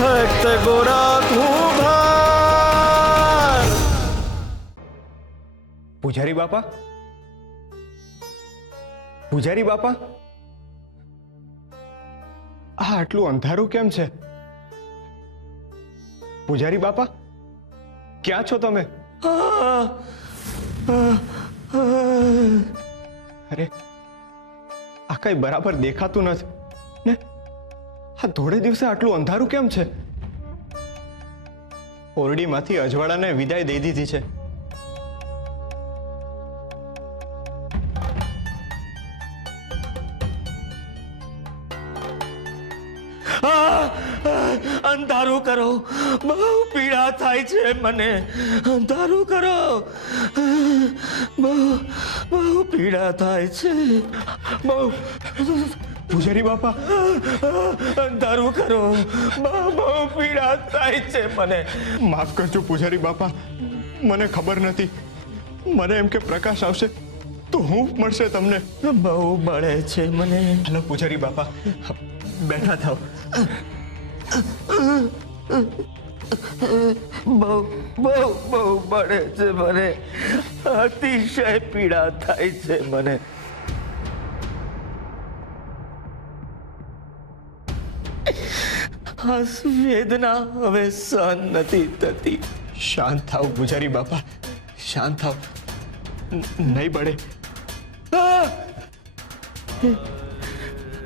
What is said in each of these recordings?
ભક્ત ગોરા કુંભાર। પૂજારી બાપા, પૂજારી બાપા, આ આટલું અંધારું કેમ છે? પૂજારી બાપા, ક્યાં છો તમે? અરે, આ કઈ બરાબર દેખાતું નથી ને? આ થોડે દિવસે આટલું અંધારું કેમ છે? ઓરડીમાંથી અજવાળાને વિદાય દઈ દીધી છે। અંધારું કરો, બહુ પીડા થાય છે મને। અંધારું કરો, બહુ બહુ પીડા થાય છે, બહુ। પૂજારી બાપા, અંધારું કરો, બહુ બહુ પીડા થાય છે મને। માફ કરજો પૂજારી બાપા, મને ખબર નથી। મને એમ કે પ્રકાશ આવશે તો હું મળશે તમને। બહુ બળે છે મને। હાલો પૂજારી બાપા, બેઠા થાવ। બહુ બહુ બહુ બળે છે મને, અતિશય પીડા થાય છે મને। આ વેદના હવે સહન નથી થતી। શાંત થાવ પૂજારી બાપા, શાંત થાવ, નહીં બળે।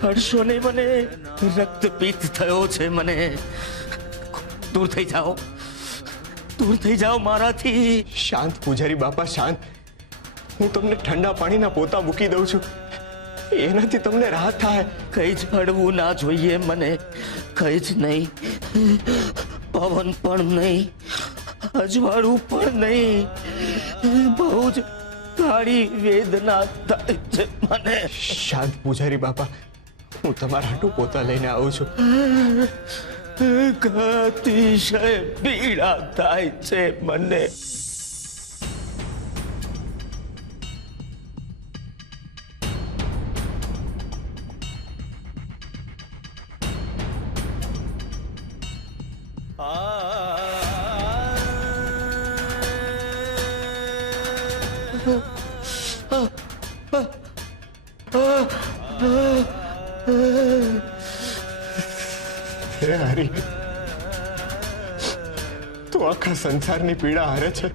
હડશો નહીં, મને રક્તપિત્ત થયો છે મને। દૂર થઈ જાઓ, દૂર થઈ જાઓ મારાથી। શાંત પૂજારી બાપા, શાંત। હું તમને ઠંડા પાણીના પોતા મૂકી દઉં છું, એનાથી તમને રાહત થાય। કઈ જ હળવું ના જોઈએ મને, કઈ જ નહીં, પવન પણ નહીં, અજવાળું પણ નહીં, બહુ જ ગાળી વેદના થાય છે મને। શાંત પૂજારી બાપા, હું તમારા હાટુ પોતા લઈને આવું છું। અતિશય પીડા થાય છે મને। હે હરી, તું આખા સંસારની પીડા હારે છે।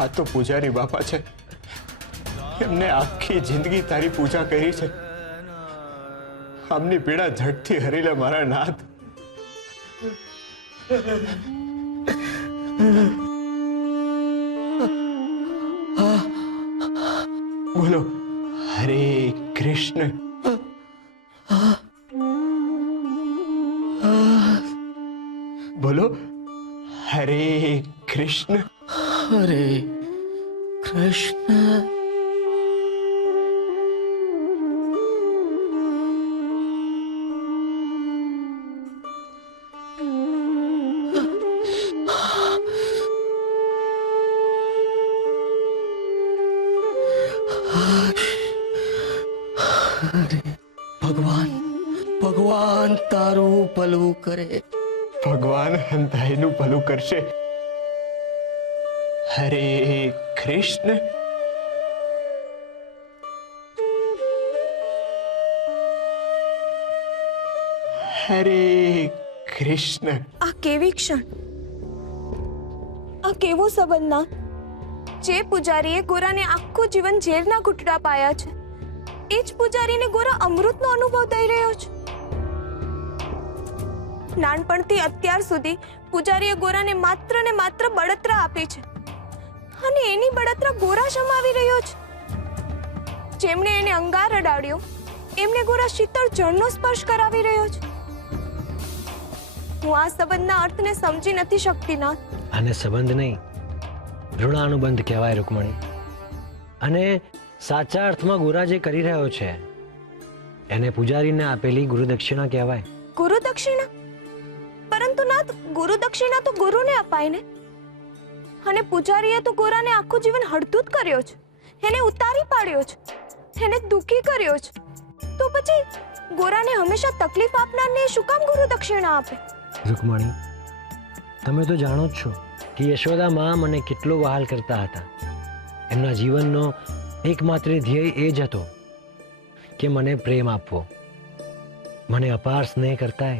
આ તો પૂજારી બાપા છે, એમને આખી જિંદગી તારી પૂજા કરી છે। આમની પીડા ઝટથી હરી લે મારા નાથ। બોલો હરે કૃષ્ણ। બોલો હરે કૃષ્ણ। હરે કૃષ્ણ। ભગવાન, ભગવાન તારું ભલું કરે। ભગવાન હંધાઈનું ભલું કરશે। હરે કૃષ્ણ। હરે કૃષ્ણ। આ કેવી ક્ષણ, આ કેવો સંબંધ ના? જે પૂજારીએ ગોરાને આખું જીવન ઝેરના ઘૂંટડા પાયા છે, એ જ પૂજારીને ગોરા અમૃતનો અનુભવ થઈ રહ્યો છે। નાનપણથી અત્યાર સુધી પૂજારીએ ગોરાને માત્ર ને માત્ર બળતરા આપી છે, અને એની બળતરા ગોરા સમાવી રહ્યો છે। જેમણે એને અંગાર અડાડ્યો, એમને ગોરા શીતળ જળનો સ્પર્શ કરાવી રહ્યો છે। હું આ સંબંધના અર્થને સમજી નથી શકતી નાથ। આને સંબંધ નહીં, ઋણાનુબંધ કહેવાય રૂકમણી। અને સાચા અર્થમાં ગોરા જે કરી રહ્યો છે એને પૂજારીને આપેલી ગુરુદક્ષિણા કહેવાય। ગુરુદક્ષિણા? પરંતુ નાથ, ગુરુદક્ષિણા તો ગુરુને અપાય ને, અને પૂજારીએ તો ગોરાને આખું જીવન હડધૂત કર્યો છે, એને ઉતારી પાડ્યો છે, એને દુખી કર્યો છે। તો પછી ગોરાને હંમેશા તકલીફ આપનારને શું કામ ગુરુદક્ષિણા આપે? રૂકમણી, તમે તો જાણો જ છો કે યશોદા માં મને કેટલો વહાલ કરતા હતા. એમના જીવનનો એકમાત્ર ધ્યેય એ જ હતો કે મને પ્રેમ આપવો. મને અપાર સ્નેહ કરતા